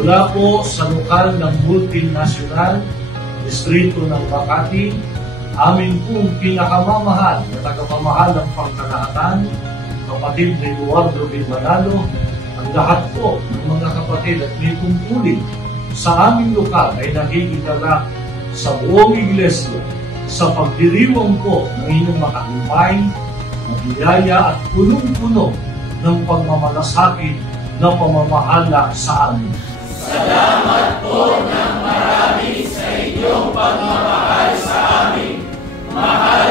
Mula po sa lokal ng multinasyonal, distrito ng Makati, amin pong pinakamamahal na tagapamahal ng pangkalahatan, kapatid ni Eduardo B. Manalo, ang lahat po ng mga kapatid at may tungkulin sa aming lokal ay nakikitalak sa buong iglesia sa pagdiriwang po ng inyong matagumpay, mabiyaya at punong-puno ng pagmamalasakit na pamamahala sa amin. Salamat po ng marami sa inyong pagmamahal sa amin, mahal